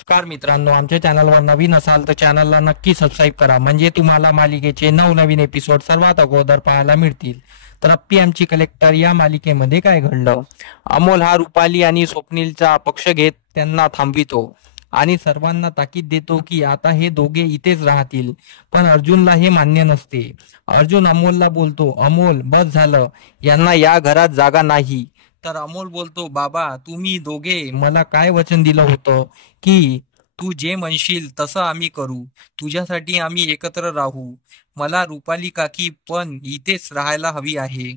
नमस्कार मित्रांनो, आमच्या चॅनलवर नवीन असाल तर चॅनलला नक्की सबस्क्राईब करा, म्हणजे तुम्हाला मालिकेचे नवनवीन एपिसोड सर्वात अगोदर पाहायला मिळतील. तर अप्पी आमची कलेक्टर या मालिकेमध्ये काय घडलं? अमोल हा रुपाली आणि स्वप्नीलचा पक्ष घेत त्यांना थांबवितो आणि सर्वांना ताकीद देतो की आता हे दोघे इथेच राहतील. पण अर्जुनला हे मान्य नसते. अर्जुन अमोलला बोलतो, अमोल बस झालं, यांना या घरात जागा नाही. तर अमोल बोलतो, बाबा तुम्ही दोघे मला काय वचन दिलं होतं की तू जे म्हणशील तसं आम्ही करू, तुझ्यासाठी आम्ही एकत्र राहू. मला रुपाली काकी पण इथेच राहायला हवी आहे.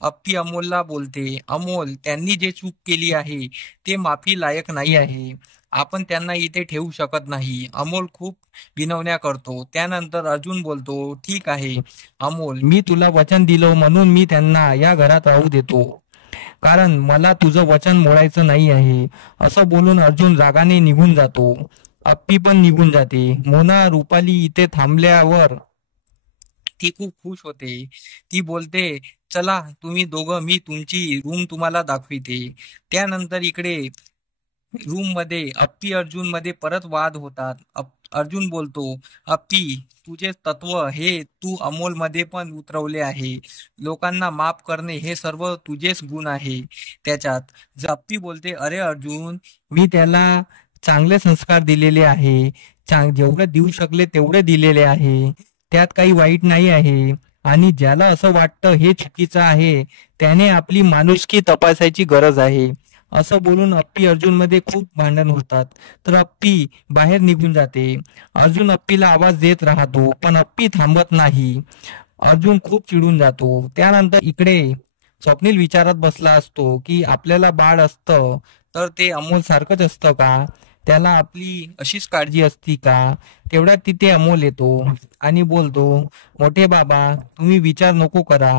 अप्पी अमोलला बोलते, अमोल त्यांनी जे चूक केली आहे ते माफी लायक नाही आहे. आपण त्यांना इथे ठेवू शकत नाही. अमोल खूप विनवण्या करतो. त्यानंतर अर्जुन बोलतो, ठीक आहे अमोल, मी तुला वचन दिलं म्हणून मी त्यांना या घरात राहू देतो, कारण मला तुझं वचन मोडायचं नाही आहे. असं बोलून अर्जुन रागाने निघून जातो. अप्पी पण निघून जाते. मोना रुपाली इथे थांबल्यावर ती खूप खुश होते. ती बोलते, चला तुम्ही दोघं, मी तुमची रूम तुम्हाला दाखविते. त्यानंतर इकडे रूम मध्ये अप्पी अर्जुन मध्ये परत वाद होतात. अर्जुन बोलतो, अप्पी तुझे तत्व हे तू अमोल मध्ये पण उतरवले आहे. लोकांना माफ करणे हे सर्व तुझेच गुण आहे त्याच्यात. अप्पी बोलते, अरे अर्जुन, मी त्याला चांगले संस्कार दिलेले आहे, जेवढे देऊ शकले तेवढे दिलेले आहे, त्यात काही वाईट नाही आहे. आणि ज्याला असं वाटतं हे चुकीचं आहे त्याने आपली माणुसकी तपासायची गरज आहे. असं बोलून अप्पी अर्जुन मध्ये खूप भांडण होतात. तर अप्पी बाहेर निघून जाते. अर्जुन अप्पीला आवाज देत राहतो पण अप्पी थांबत नाही. अर्जुन खूप चिडून जातो. त्यानंतर इकडे स्वप्नील विचारात बसला असतो की आपल्याला बाळ असतं तर ते अमोल सारखंच असतं का? त्याला आपली अशीच काळजी असती का? तेवढ्यात तिथे अमोल येतो आणि बोलतो, मोठे बाबा तुम्ही विचार नको करा,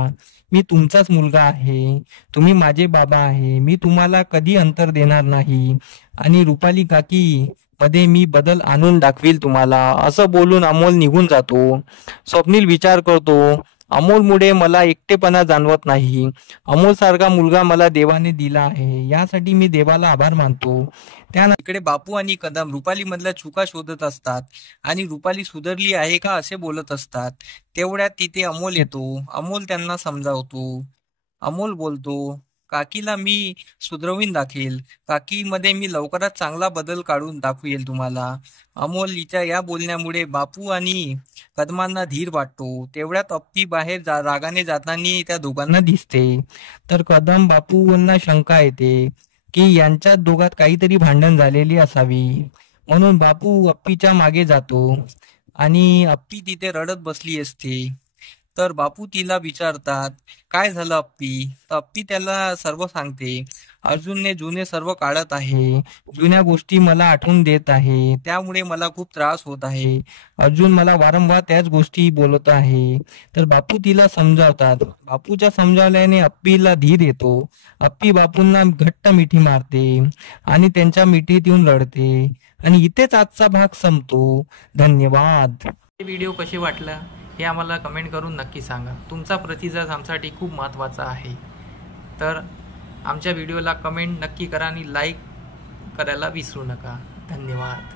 मी तुमचाच मुलगा आहे, तुम्ही माझे बाबा आहे, मी तुम्हाला कधी अंतर देणार नाही आणि रुपाली काकी मध्ये मी बदल आणून दाखवील तुम्हाला. असं बोलून अमोल निघून जातो. स्वप्नील विचार करतो, अमोलमुळे मला एकटेपणा जाणवत नाही. अमोल सारखा मुलगा मला देवाने दिला आहे, यासाठी मी देवाला आभार मानतो. त्यानंतर इकडे बापू आणि कदम रुपाली मधल्या चुका शोधत असतात आणि रुपाली सुधारली आहे का असे बोलत असतात. तेवढ्यात तिथे अमोल येतो. अमोल त्यांना समजावतो. अमोल बोलतो, काकीला मी सुधरवीन दाखवेल, काकीमध्ये मी लवकरच चांगला बदल काढून दाखवेल तुम्हाला. अमोलच्या या बोलण्यामुळे बापू आणि कदमांना धीर वाटतो. तेवढ्यात अप्पी बाहेर रागाने जाताना त्या दोघांना दिसते. तर कदम बापूंना शंका येते की यांच्या दोघात काहीतरी भांडण झालेली असावी, म्हणून बापू अप्पीच्या मागे जातो आणि अप्पी तिथे रडत बसली असते. तर बापू तिला विचारतात, काय झालं अप्पी? तर अप्पी त्याला सर्व सांगते. अर्जुनने जुने सर्व काढत आहे, जुन्या गोष्टी मला आठवून देत आहे, त्यामुळे मला खूप त्रास होत आहे. अर्जुन मला वारंवार त्याच गोष्टी बोलत आहे. तर बापू तिला समजावतात. बापूच्या समजावल्याने अप्पीला धीर येतो. अप्पी बापूंना घट्ट मिठी मारते आणि त्यांच्या मिठीत येऊन रडते. आणि इथेच आजचा भाग संपतो. धन्यवाद. व्हिडिओ कसे वाटला हे आम्हाला कमेंट करून नक्की सांगा. तुमचा प्रतिसाद आमच्यासाठी खूप महत्त्वाचा आहे. तर आमच्या व्हिडिओला कमेंट नक्की करा आणि लाईक करायला विसरू नका. धन्यवाद.